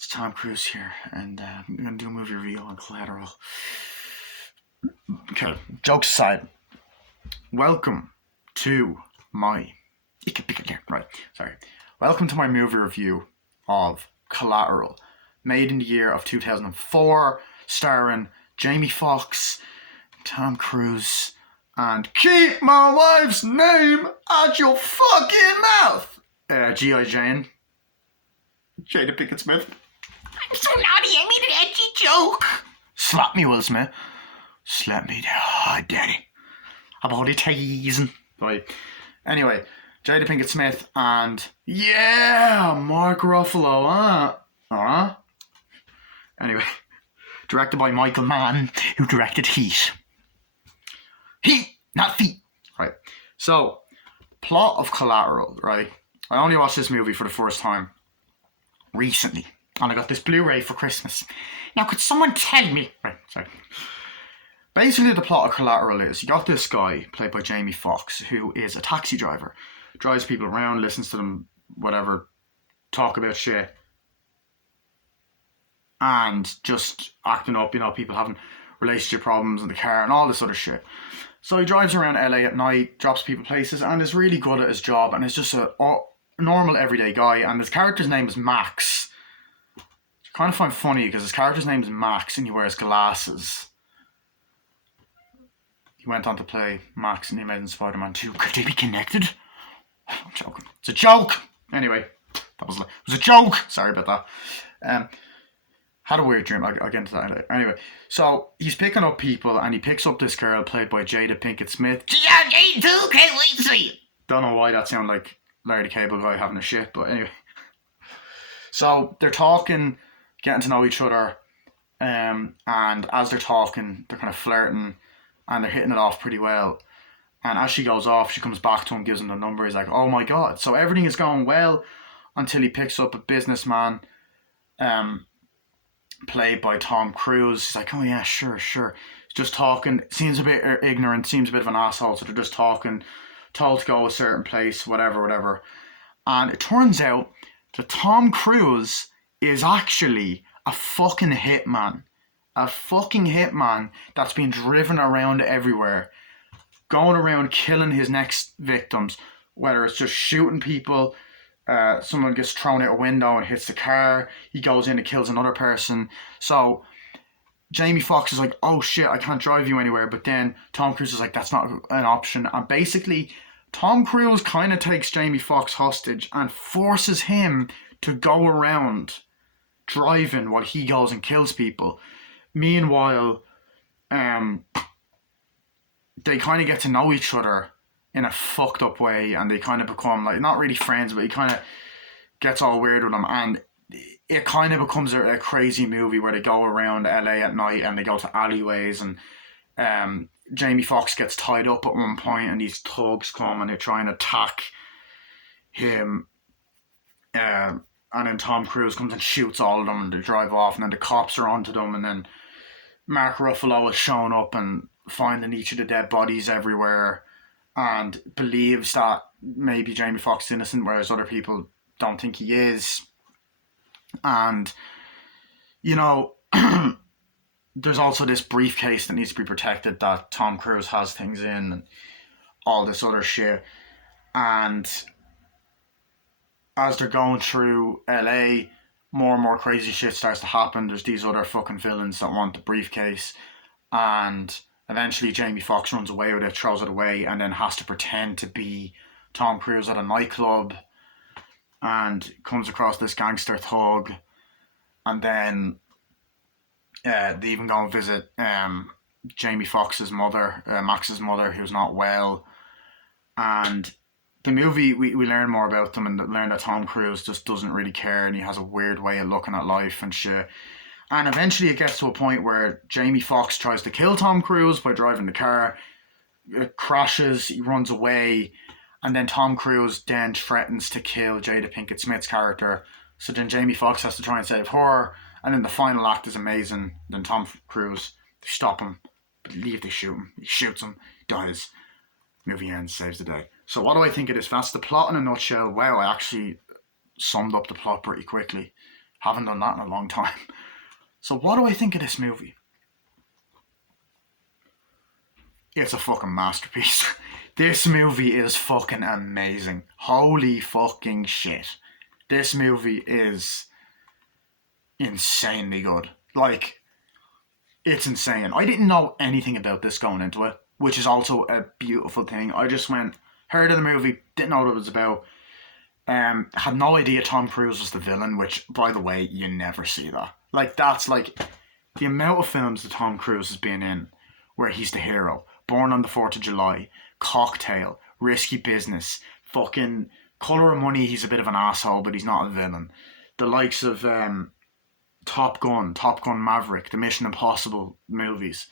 It's Tom Cruise here, and I'm going to do a movie review on Collateral. Okay, jokes aside, welcome to my... Right, sorry. Welcome to my movie review of Collateral, made in the year of 2004, starring Jamie Foxx, Tom Cruise, and keep my wife's name out your fucking mouth! G.I. Jane. Jada Pinkett Smith. I'm so naughty, I made an edgy joke. Slap me, Will Smith. Slap me down, daddy. About it teasing. Right. Anyway, Jada Pinkett Smith and Mark Ruffalo, Anyway, directed by Michael Mann, who directed Heat. Heat, not feet. Right. So, plot of Collateral, right? I only watched this movie for the first time recently, and I got this Blu-ray for Christmas. Now, could someone tell me? Right, sorry. Basically, the plot of Collateral is you got this guy, played by Jamie Foxx, who is a taxi driver. Drives people around, listens to them, whatever, talk about shit, and just acting up, people having relationship problems in the car and all this other shit. So he drives around LA at night, drops people places, and is really good at his job, and is just a normal everyday guy, and his character's name is Max. I kind of find funny because his character's name is Max and he wears glasses. He went on to play Max in the Amazing Spider-Man 2. Could they be connected? I'm joking. It's a joke! Anyway, it was a joke! Sorry about that. Had a weird dream. I'll get into that later. Anyway, so he's picking up people and he picks up this girl played by Jada Pinkett Smith. Yeah, me too, can't wait to see it. Don't know why that sounded like Larry the Cable Guy having a shit, but anyway. So they're talking, getting to know each other, and as they're talking, they're kind of flirting, and they're hitting it off pretty well. And as she goes off, she comes back to him, gives him the number. He's like, oh my God. So everything is going well until he picks up a businessman, played by Tom Cruise. He's like, oh yeah, sure. He's just talking, seems a bit ignorant, seems a bit of an asshole, so they're just talking, told to go a certain place, whatever. And it turns out that Tom Cruise is actually a fucking hitman. A fucking hitman that's been driven around everywhere, going around killing his next victims, whether it's just shooting people, someone gets thrown out a window and hits the car, he goes in and kills another person. So Jamie Foxx is like, oh shit, I can't drive you anywhere, but then Tom Cruise is like, that's not an option. And basically Tom Cruise kind of takes Jamie Foxx hostage and forces him to go around driving while he goes and kills people. Meanwhile, they kind of get to know each other in a fucked up way, and they kind of become like, not really friends, but he kind of gets all weird with them, and it kind of becomes a crazy movie where they go around LA at night and they go to alleyways, and Jamie Foxx gets tied up at one point and these thugs come and they try and attack him, and then Tom Cruise comes and shoots all of them and they drive off, and then the cops are onto them, and then Mark Ruffalo is showing up and finding each of the dead bodies everywhere and believes that maybe Jamie Foxx is innocent, whereas other people don't think he is. And, there's also this briefcase that needs to be protected that Tom Cruise has things in and all this other shit. And as they're going through LA, more and more crazy shit starts to happen. There's these other fucking villains that want the briefcase, and eventually Jamie Foxx runs away with it, throws it away, and then has to pretend to be Tom Cruise at a nightclub, and comes across this gangster thug, and then they even go and visit Jamie Foxx's mother, Max's mother, who's not well. And the movie, we learn more about them and learn that Tom Cruise just doesn't really care, and he has a weird way of looking at life and shit. And eventually it gets to a point where Jamie Foxx tries to kill Tom Cruise by driving the car. It crashes, he runs away, and then Tom Cruise then threatens to kill Jada Pinkett Smith's character. So then Jamie Foxx has to try and save her, and then the final act is amazing. Then Tom Cruise, they stop him, believe they shoot him, he shoots him, dies. Movie ends, saves the day. So what do I think it is? That's the plot in a nutshell. Wow, I actually summed up the plot pretty quickly. Haven't done that in a long time. So what do I think of this movie? It's a fucking masterpiece. This movie is fucking amazing. Holy fucking shit. This movie is insanely good. Like, it's insane. I didn't know anything about this going into it, which is also a beautiful thing. I just heard of the movie, didn't know what it was about. Had no idea Tom Cruise was the villain, which, by the way, you never see that. Like, that's like the amount of films that Tom Cruise has been in where he's the hero. Born on the 4th of July, Cocktail, Risky Business, fucking Colour of Money, he's a bit of an asshole, but he's not a villain. The likes of Top Gun Maverick, the Mission Impossible movies,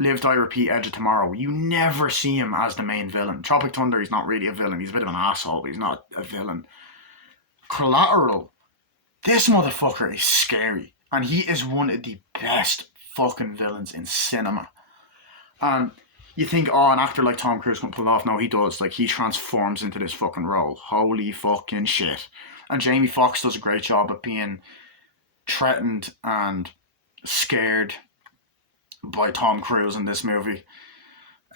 Live, Die, Repeat, Edge of Tomorrow. You never see him as the main villain. Tropic Thunder, he's not really a villain. He's a bit of an asshole, but he's not a villain. Collateral, this motherfucker is scary. And he is one of the best fucking villains in cinema. And you think, oh, an actor like Tom Cruise can pull it off. No, he does. Like, he transforms into this fucking role. Holy fucking shit. And Jamie Foxx does a great job at being threatened and scared by Tom Cruise in this movie.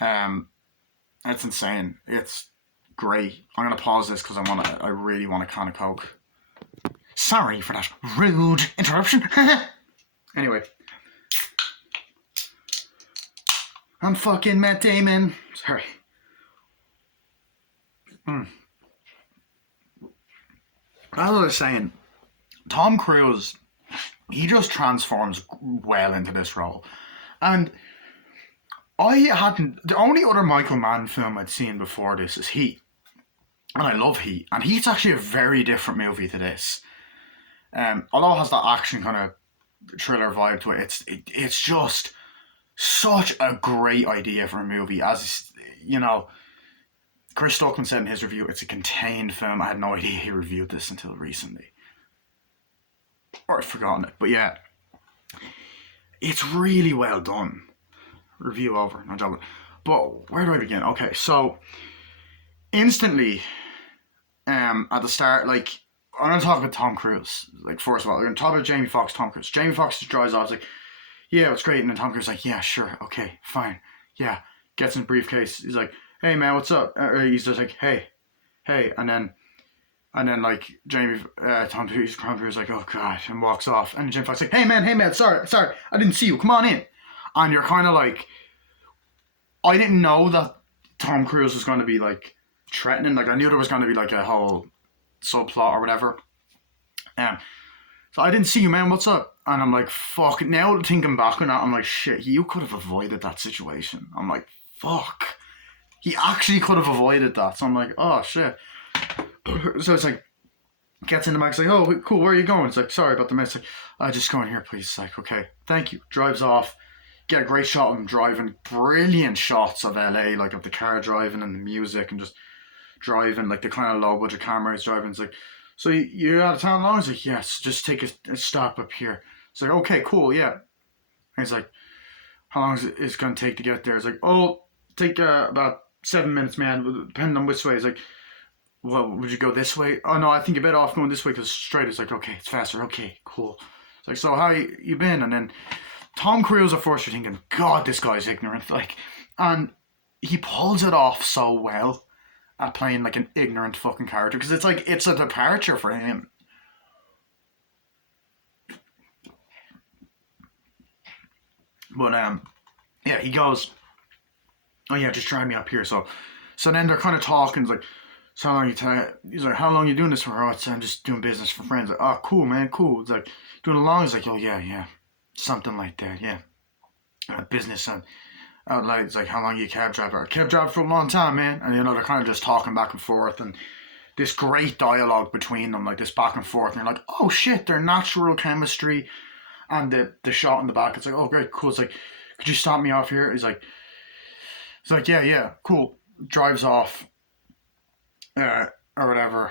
It's insane. It's great. I'm gonna pause this because I really want a can of Coke. Sorry for that rude interruption. Anyway. I'm fucking Matt Damon. Sorry. As I was saying, Tom Cruise, he just transforms well into this role. And the only other Michael Mann film I'd seen before this is Heat. And I love Heat. And Heat's actually a very different movie to this. Although it has that action kind of thriller vibe to it, it's just such a great idea for a movie. As you know, Chris Stuckman said in his review, it's a contained film. I had no idea he reviewed this until recently. Or I'd forgotten it. But yeah, it's really well done. Review over, no joking. But where do I begin? Okay, so instantly, at the start, like, I'm going to talk about Tom Cruise. Like, first of all, I'm going to talk about Jamie Foxx, Tom Cruise. Jamie Foxx just drives off, like, yeah, it's great. And then Tom Cruise is like, yeah, sure, okay, fine. Yeah, gets in the briefcase. He's like, hey, man, what's up? He's just like, hey. And then like, Tom Cruise is like, oh, God, and walks off. And then Jamie Foxx is like, hey, man, sorry, I didn't see you. Come on in. And you're kind of like, I didn't know that Tom Cruise was going to be, like, threatening. Like, I knew there was going to be, like, a whole subplot or whatever. So I didn't see you, man, what's up? And I'm like, fuck. Now thinking back on that, I'm like, shit, you could have avoided that situation. I'm like, fuck. He actually could have avoided that. So I'm like, oh, shit. So it's like, gets in the back, it's like, oh, cool, where are you going? It's like, sorry about the mess. Like, just go in here, please. It's like, okay, thank you. Drives off. Get a great shot of him driving. Brilliant shots of LA, like of the car driving and the music and just driving, like the kind of low budget camera he's driving. It's like, so you're out of town long? He's like, yes, just take a stop up here. It's like, okay, cool, yeah. And he's like, how long is it going to take to get there? It's like, oh, take about 7 minutes, man, depending on which way. It's like, well, would you go this way? Oh, no, I think you're better off going this way because it's straight. It's like, okay, it's faster. Okay, cool. It's like, so how you been? And then Tom Cruise, at first, you're thinking, God, this guy's ignorant. Like, and he pulls it off so well at playing like an ignorant fucking character because it's like, it's a departure for him. But yeah, he goes, oh yeah, just try me up here. So then they're kind of talking. It's like, so how long he's like, how long you doing this for? Oh, I'm just doing business for friends. Like, oh, cool, man, cool. It's like, doing it long. He's like, oh yeah, something like that, yeah. Business and out like, it's like, how long you cab driver? Cab driver for a long time, man. And they're kind of just talking back and forth, and this great dialogue between them, like this back and forth. And you're like, oh shit, their natural chemistry. And the shot in the back, it's like, oh great, cool. It's like, could you stop me off here? He's like, yeah, cool. Drives off, or whatever.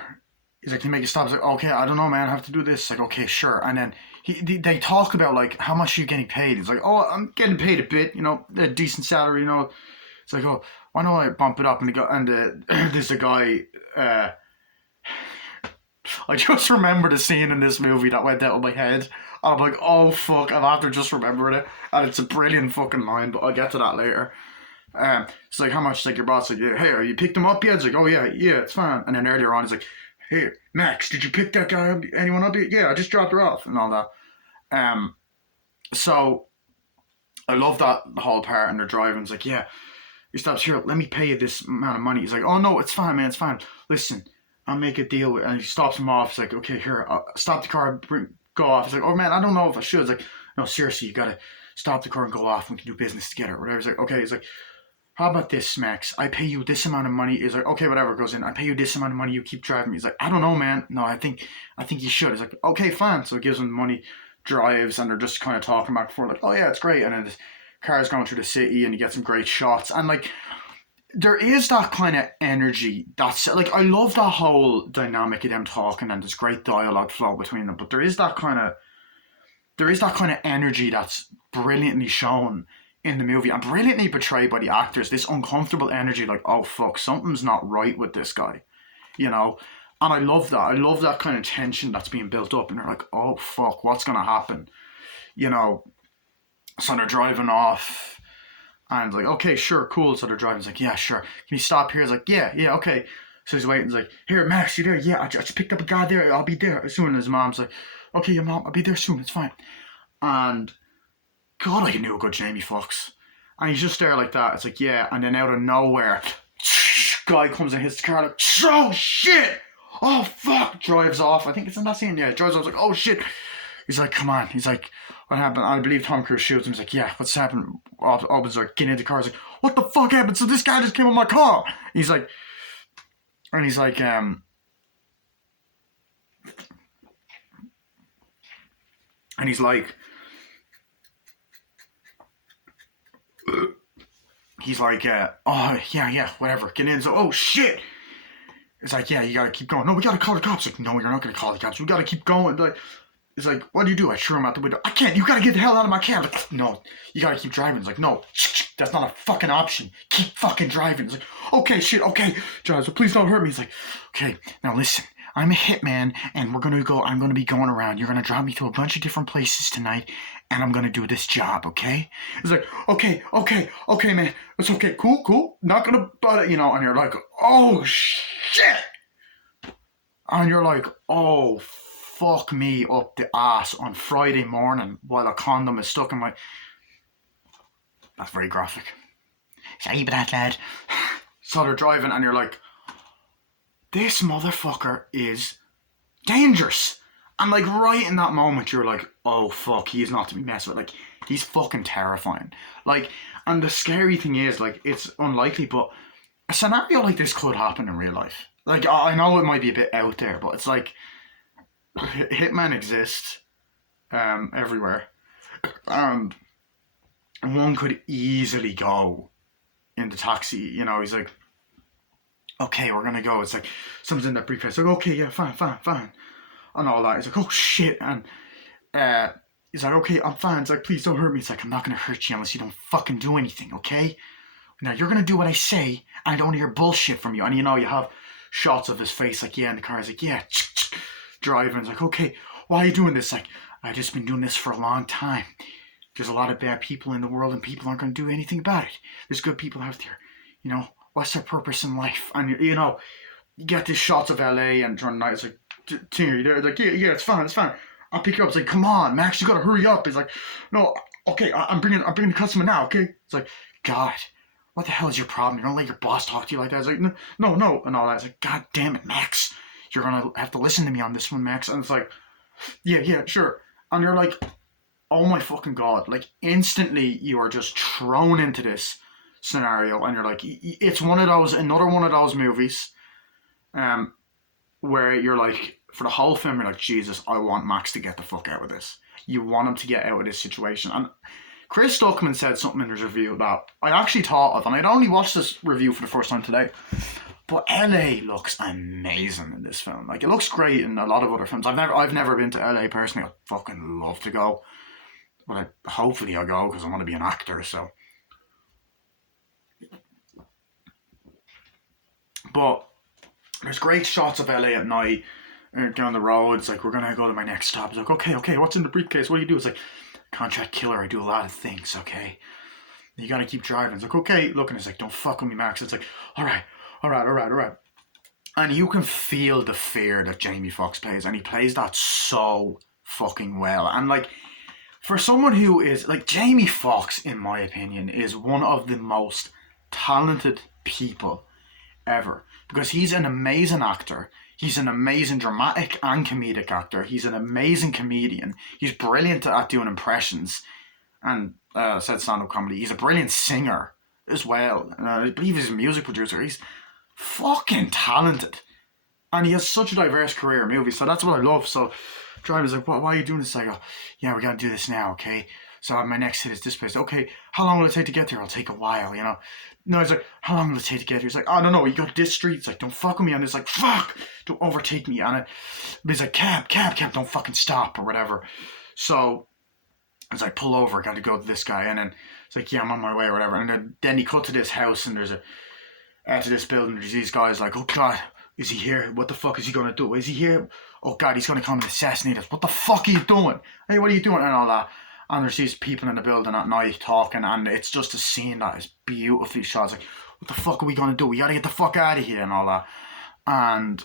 He's like, can you make a stop? He's like, okay, I don't know, man, I have to do this. It's like, okay, sure. And then they talk about like, how much are you getting paid? He's like, oh, I'm getting paid a bit, a decent salary, It's like, oh, why don't I bump it up? And there's a guy I just remember the scene in this movie that went out of my head. I'm like, oh fuck, I'm after just remembering it. And it's a brilliant fucking line, but I'll get to that later. It's like, how much? Like, your boss, like, yeah, hey, are you picked him up yet? It's like, oh, yeah, it's fine. And then earlier on, he's like, hey, Max, did you pick that guy up? Anyone up yet? Yeah, I just dropped her off and all that. So I love that whole part, and they're driving. It's like, yeah, he stops here. Let me pay you this amount of money. He's like, oh no, it's fine, man, it's fine. Listen, I'll make a deal with. And he stops him off. He's like, okay, here, I'll stop the car, go off. He's like, oh man, I don't know if I should. He's like, no, seriously, you gotta stop the car and go off. We can do business together. Whatever. He's like, okay. He's like, how about this, Max? I pay you this amount of money. He's like, okay, whatever. Goes in. I pay you this amount of money. You keep driving. He's like, I don't know, man. No, I think you should. He's like, okay, fine. So he gives him the money, drives, and they're just kind of talking back and forth, like, oh yeah, it's great. And then this car's going through the city, and you get some great shots, and like, there is that kind of energy that's like, I love that whole dynamic of them talking, and there's great dialogue flow between them. But there is that kind of energy that's brilliantly shown in the movie and brilliantly portrayed by the actors. This uncomfortable energy, like, oh fuck, something's not right with this guy, you know. And I love that. I love that kind of tension that's being built up, and they're like, oh fuck, what's gonna happen, you know. So they're driving off, and like, okay, sure, cool. So they're driving. He's like, yeah, sure. Can you stop here? He's like, yeah, okay. So he's waiting. He's like, here, Max, you there? Yeah, I just picked up a guy there. I'll be there soon. And his mom's like, okay, your mom, I'll be there soon. It's fine. And God, I knew a good Jamie Foxx. And he's just there like that. It's like, yeah. And then out of nowhere, guy comes and hits the car like, oh shit! Oh fuck! Drives off. I think it's in that scene. Yeah, drives off. Like, oh shit! He's like, come on. He's like, what happened? I believe Tom Cruise shoots him. He's like, yeah, what's happened? Albin's like, getting into the car. He's like, what the fuck happened? So this guy just came in my car. He's like, and he's like, and he's like, oh yeah, whatever, get in. So, oh shit. It's like, yeah, you gotta keep going. No, we gotta call the cops. Like, no, you're not gonna call the cops. We gotta keep going. Like, it's like, what do you do? I threw him out the window. I can't. You gotta get the hell out of my car. Like, no, you gotta keep driving. It's like, no, that's not a fucking option. Keep fucking driving. It's like, okay, shit, okay, John, so please don't hurt me. It's like, okay, now listen. I'm a hitman, and I'm gonna be going around. You're gonna drop me to a bunch of different places tonight, and I'm gonna do this job, okay? It's like, okay, man. It's okay, cool. Not gonna, but, you know, and you're like, oh, shit! And you're like, oh, fuck me up the ass on Friday morning while a condom is stuck in my... That's very graphic. Sorry about that, lad. So they're driving, and you're like, this motherfucker is dangerous. And like, right in that moment, you're like, oh fuck, he's not to be messed with. Like, he's fucking terrifying. Like, and the scary thing is, like, it's unlikely, but a scenario like this could happen in real life. Like, I know it might be a bit out there, but it's like, hitmen exist everywhere, and one could easily go in the taxi. You know, he's like, okay, we're gonna go. It's like, someone's in that briefcase. Like, okay, yeah, fine, and all that. He's like, oh shit, and he's like, okay, I'm fine. It's like, please don't hurt me. It's like, I'm not gonna hurt you unless you don't fucking do anything, okay? Now you're gonna do what I say, and I don't hear bullshit from you. And you know, you have shots of his face, like, yeah, in the car. He's like, yeah, driving. It's like, okay, why are you doing this? Like, I've just been doing this for a long time. There's a lot of bad people in the world, and people aren't gonna do anything about it. There's good people out there, you know. What's their purpose in life? And you know, you get these shots of LA, and during the night, it's like, Tina, you there? Like, yeah, it's fine. I'll pick you up. It's like, come on, Max, you gotta hurry up. He's like, no, okay, I'm bringing the customer now, okay? It's like, God, what the hell is your problem? You don't let your boss talk to you like that. It's like, no, and all that. It's like, God damn it, Max, you're gonna have to listen to me on this one, Max. And it's like, yeah, sure. And you're like, oh my fucking God, like, instantly you are just thrown into this scenario, and you're like, it's another one of those movies where you're like, for the whole film, you're like, Jesus, I want Max to get the fuck out of this. You want him to get out of this situation. And Chris Stuckman said something in his review that I actually thought of, and I'd only watched this review for the first time today, but LA looks amazing in this film. Like, it looks great in a lot of other films. I've never been to LA personally. I'd fucking love to go, but hopefully I'll go because I want to be an actor. So, but there's great shots of LA at night, down the road. It's like, we're gonna go to my next stop. It's like, okay, okay, what's in the briefcase? What do you do? It's like, contract killer. I do a lot of things. Okay, you gotta keep driving. It's like, okay, look, and it's like, don't fuck with me, Max. It's like, all right, all right, all right, all right. And you can feel the fear that Jamie Foxx plays, and he plays that so fucking well. And like, for someone who is like Jamie Foxx, in my opinion, is one of the most talented people ever, because he's an amazing actor. He's an amazing dramatic and comedic actor. He's an amazing comedian. He's brilliant at doing impressions and said stand-up comedy. He's a brilliant singer as well. I believe he's a music producer. He's fucking talented, and he has such a diverse career in movies. So that's what I love. So driver's like, why are you doing this? I go, yeah, we're gonna do this now, okay? So my next hit is this place. Okay, how long will it take to get there? It'll take a while, you know. No, he's like, how long will it take to get here? He's like, oh, no, you go to this street. It's like, don't fuck with me. And it's like, fuck, don't overtake me. And he's like, cab, don't fucking stop or whatever. So it's like, pull over, got to go to this guy. And then it's like, yeah, I'm on my way or whatever. And then he cut to this house, and there's to this building, there's these guys like, oh God, is he here? What the fuck is he gonna do? Is he here? Oh God, he's gonna come and assassinate us. What the fuck are you doing? Hey, what are you doing? And all that. And there's these people in the building at night talking, and it's just a scene that is beautifully shot. It's like, what the fuck are we gonna do? We gotta get the fuck out of here and all that. And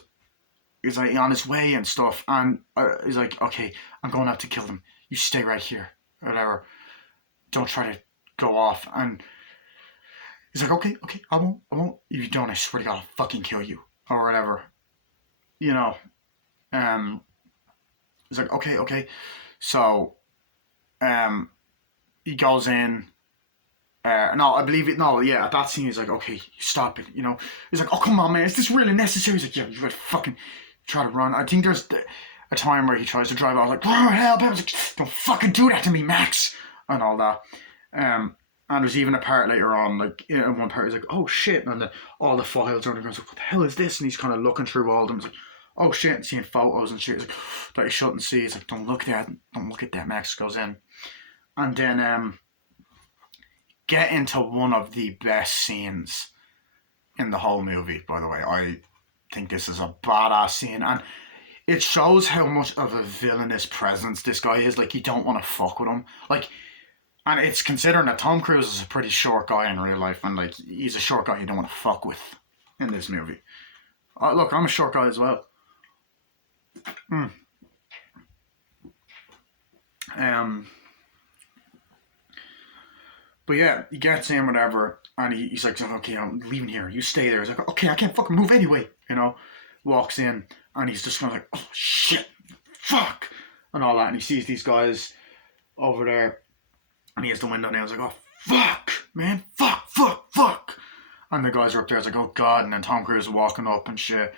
he's like on his way and stuff, and he's like, okay, I'm going out to kill them. You stay right here, whatever. Don't try to go off. And he's like, okay, I won't. If you don't, I swear to God, I'll fucking kill you or whatever. You know. He's like, okay. So, he goes in. No, I believe it. No, yeah, at that scene, he's like, okay, stop it. You know, he's like, oh, come on, man, is this really necessary? He's like, yeah, you gotta fucking try to run. I think there's a time where he tries to drive out, like, bro, help. I was like, don't fucking do that to me, Max, and all that. And there's even a part later on, like, in one part, he's like, oh shit, and all the files are on the ground. He's like, what the hell is this? And he's kind of looking through all of them. He's like, oh shit, and seeing photos and shit. He's like, that you shouldn't see. He's like, don't look at that. Max goes in. And then, get into one of the best scenes in the whole movie, by the way. I think this is a badass scene, and it shows how much of a villainous presence this guy is. Like, you don't want to fuck with him. Like, and it's considering that Tom Cruise is a pretty short guy in real life, and like, he's a short guy you don't want to fuck with in this movie. Look, I'm a short guy as well. But yeah, he gets in, whatever, and he's like, okay, I'm leaving here. You stay there. He's like, okay, I can't fucking move anyway. You know, walks in, and he's just kind of like, oh shit, fuck, and all that. And he sees these guys over there, and he has the window down. He's like, oh fuck, man, fuck. And the guys are up there. It's like, oh God. And then Tom Cruise is walking up and shit.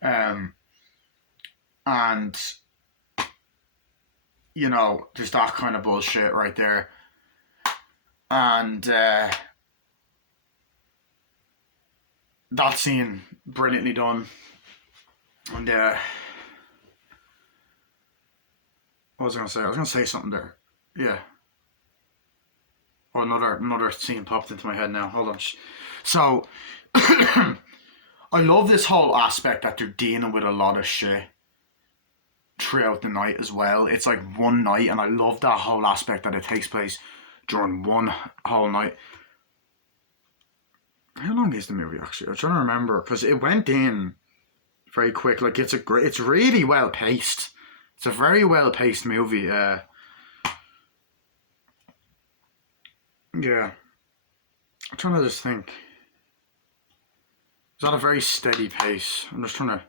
And you know, there's that kind of bullshit right there. And that scene, brilliantly done. And what was I gonna say? I was gonna say something there. Yeah. Oh, another scene popped into my head now. Hold on. So, I love this whole aspect that they're dealing with a lot of shit throughout the night as well. It's like one night, and I love that whole aspect that it takes place during one whole night. How long is the movie actually? I'm trying to remember, because it went in very quick. Like, it's really well paced. It's a very well paced movie. Yeah. I'm trying to just think. It's at a very steady pace. I'm just trying to.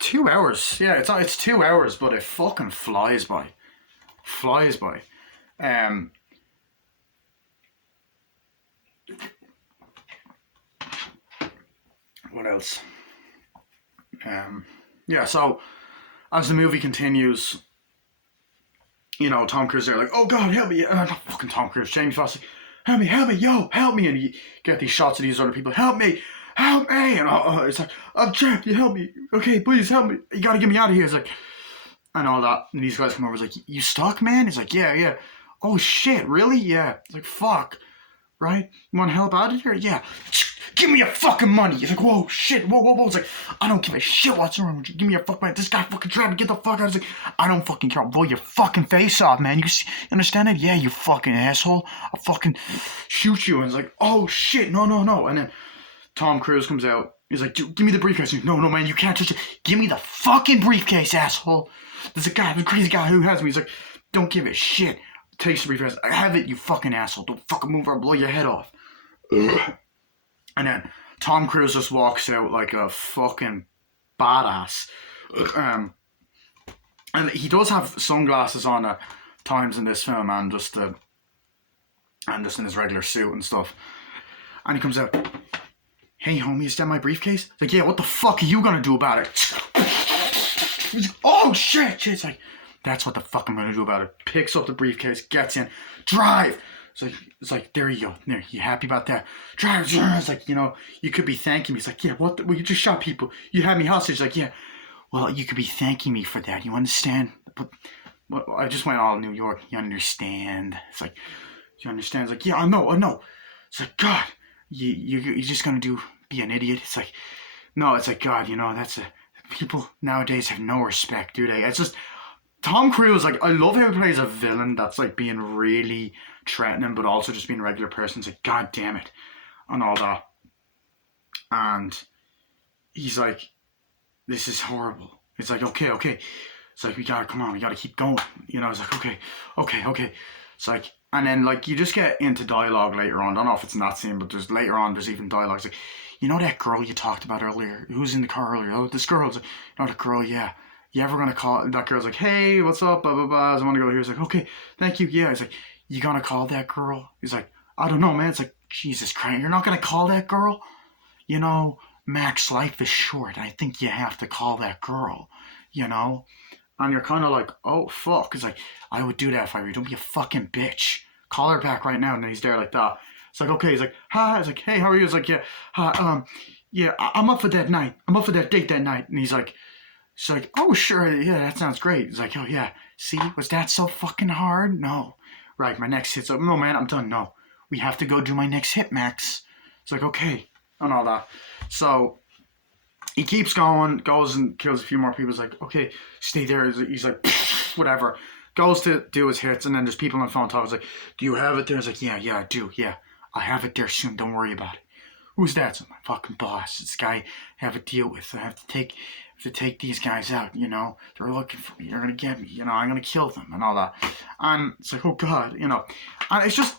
2 hours. Yeah, it's 2 hours, but it fucking flies by. What else? Yeah, so as the movie continues, you know, Tom Cruise, they're like, oh God, help me. Not fucking Tom Cruise, Jamie Foxx, help me, yo, help me. And you get these shots of these other people, help me. And it's like, I'm trapped, you help me. Okay, please help me. You gotta get me out of here. It's like, and all that. And these guys come over, it's like, you stuck, man? He's like, yeah. Oh shit, really? Yeah. It's like, fuck. right? You want help out of here? Yeah. Give me your fucking money. He's like, whoa, shit, whoa. It's like, I don't give a shit what's wrong with you. Give me your fucking money. This guy fucking tried to get the fuck out. He's like, I don't fucking care. I'll blow your fucking face off, man. You understand that? Yeah, you fucking asshole. I'll fucking shoot you. And it's like, oh shit, no. And then Tom Cruise comes out. He's like, dude, give me the briefcase. Like, no, man, you can't touch it. Give me the fucking briefcase, asshole. There's a crazy guy who has me. He's like, don't give a shit. Takes the briefcase. I have it, you fucking asshole. Don't fucking move or I'll blow your head off. And then Tom Cruise just walks out like a fucking badass. And he does have sunglasses on at times in this film, and just in his regular suit and stuff. And he comes out, hey homie, is that my briefcase? It's like, yeah, what the fuck are you gonna do about it? He's like, oh shit. It's like, that's what the fuck I'm gonna do about it. Picks up the briefcase, gets in, drive. It's like, there you go. There, you happy about that? Drive. It's like, you could be thanking me. It's like, yeah, what? Well, you just shot people. You had me hostage. It's like, yeah, well, you could be thanking me for that. You understand? But I just went all New York. You understand? It's like, you understand? It's like, yeah, I know. It's like, God, you're just gonna be an idiot. It's like, no, it's like, God, people nowadays have no respect, do they? It's just, Tom Cruise, like, I love how he plays a villain that's like being really threatening, but also just being a regular person. It's like, God damn it, and all that. And he's like, this is horrible. It's like, okay. It's like, we gotta keep going. It's like, okay. It's like, and then like you just get into dialogue later on. I don't know if it's in that scene, but there's even dialogue. It's like, that girl you talked about earlier, who was in the car earlier? Oh, this girl. It's like, the girl, yeah. You ever gonna call that girl's like, hey, what's up? Blah blah blah. I want to go here. He's like, okay, thank you. Yeah. He's like, you gonna call that girl? He's like, I don't know, man. It's like, Jesus Christ, you're not gonna call that girl? Max, life is short. I think you have to call that girl. And you're kind of like, oh fuck. It's like, I would do that if I were you. Don't be a fucking bitch. Call her back right now. And then he's there like that. It's like, okay. He's like, hi. It's like, hey, how are you? It's like, yeah, hi. Yeah, I'm up for that night. I'm up for that date that night. And he's like, oh, sure, yeah, that sounds great. He's like, oh, yeah, see, was that so fucking hard? No. Right, my next hit's up. No, man, I'm done. No, we have to go do my next hit, Max. It's like, okay, and all that. So he keeps going, goes and kills a few more people. He's like, okay, stay there. He's like, whatever. Goes to do his hits, and then there's people on the phone talking. He's like, do you have it there? He's like, yeah, I do. Yeah, I have it there soon. Don't worry about it. Who's that? It's my fucking boss. It's this guy I have a deal with. I have to take these guys out, they're looking for me, they're gonna get me, I'm gonna kill them and all that. And it's like, oh God, and it's just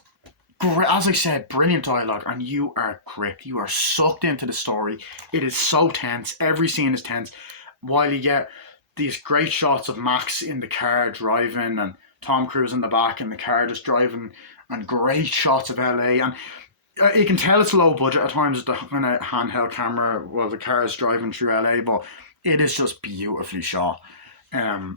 great, as I said, brilliant dialogue, and you are gripped, you are sucked into the story. It is so tense, every scene is tense, while you get these great shots of Max in the car driving and Tom Cruise in the back in the car just driving, and great shots of LA, and you can tell it's low budget at times with the kind of handheld camera while the car is driving through LA, but it is just beautifully shot. And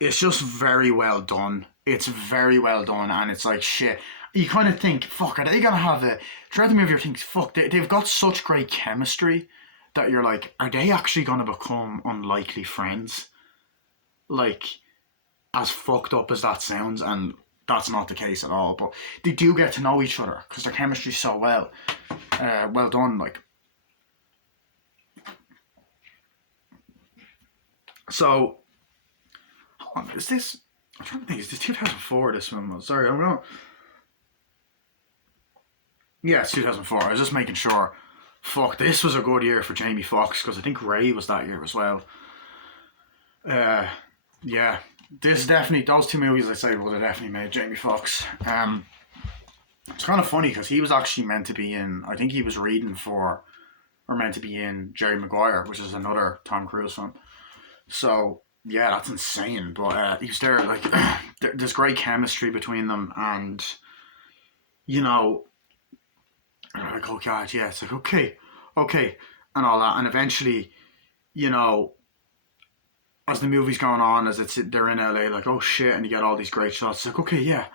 it's just very well done. It's very well done, and it's like, shit. You kind of think, fuck, are they gonna have it? Throughout the movie, you think, fuck, they've got such great chemistry that you're like, are they actually gonna become unlikely friends? Like, as fucked up as that sounds, and that's not the case at all, but they do get to know each other because their chemistry's so well done, like. So, hold on, is this, I'm trying to think, is this 2004 this one was? Sorry, I'm going, yeah, it's 2004, I was just making sure. Fuck, this was a good year for Jamie Foxx, because I think Ray was that year as well. Yeah, this definitely, those two movies I say would have definitely made Jamie Foxx. It's kind of funny because he was actually meant to be in, I think he was reading for, or meant to be in Jerry Maguire, which is another Tom Cruise film. So yeah, that's insane. But he was there, like, there's great chemistry between them, and like, oh God, yeah, it's like, okay, and all that, and eventually, as the movie's going on, as they're in LA, like, oh shit, and you get all these great shots. It's like, okay, yeah,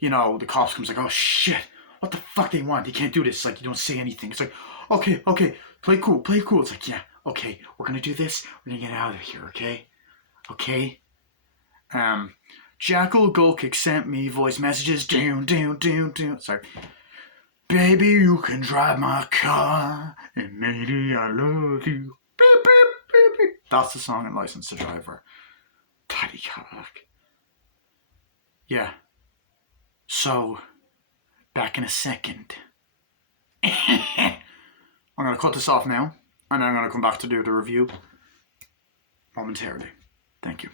the cops comes like, oh shit, what the fuck they want? They can't do this. It's like, you don't say anything. It's like, okay, play cool. It's like, yeah, okay, we're gonna do this. We're gonna get out of here, okay. Jackal Gulkick sent me voice messages. Down, down, down, down. Sorry. Baby, you can drive my car, and maybe I love you. Beep, beep, beep, beep. That's the song in License to Driver. Paddy Cadillac. Yeah. So, back in a second. I'm going to cut this off now, and I'm going to come back to do the review momentarily. Thank you.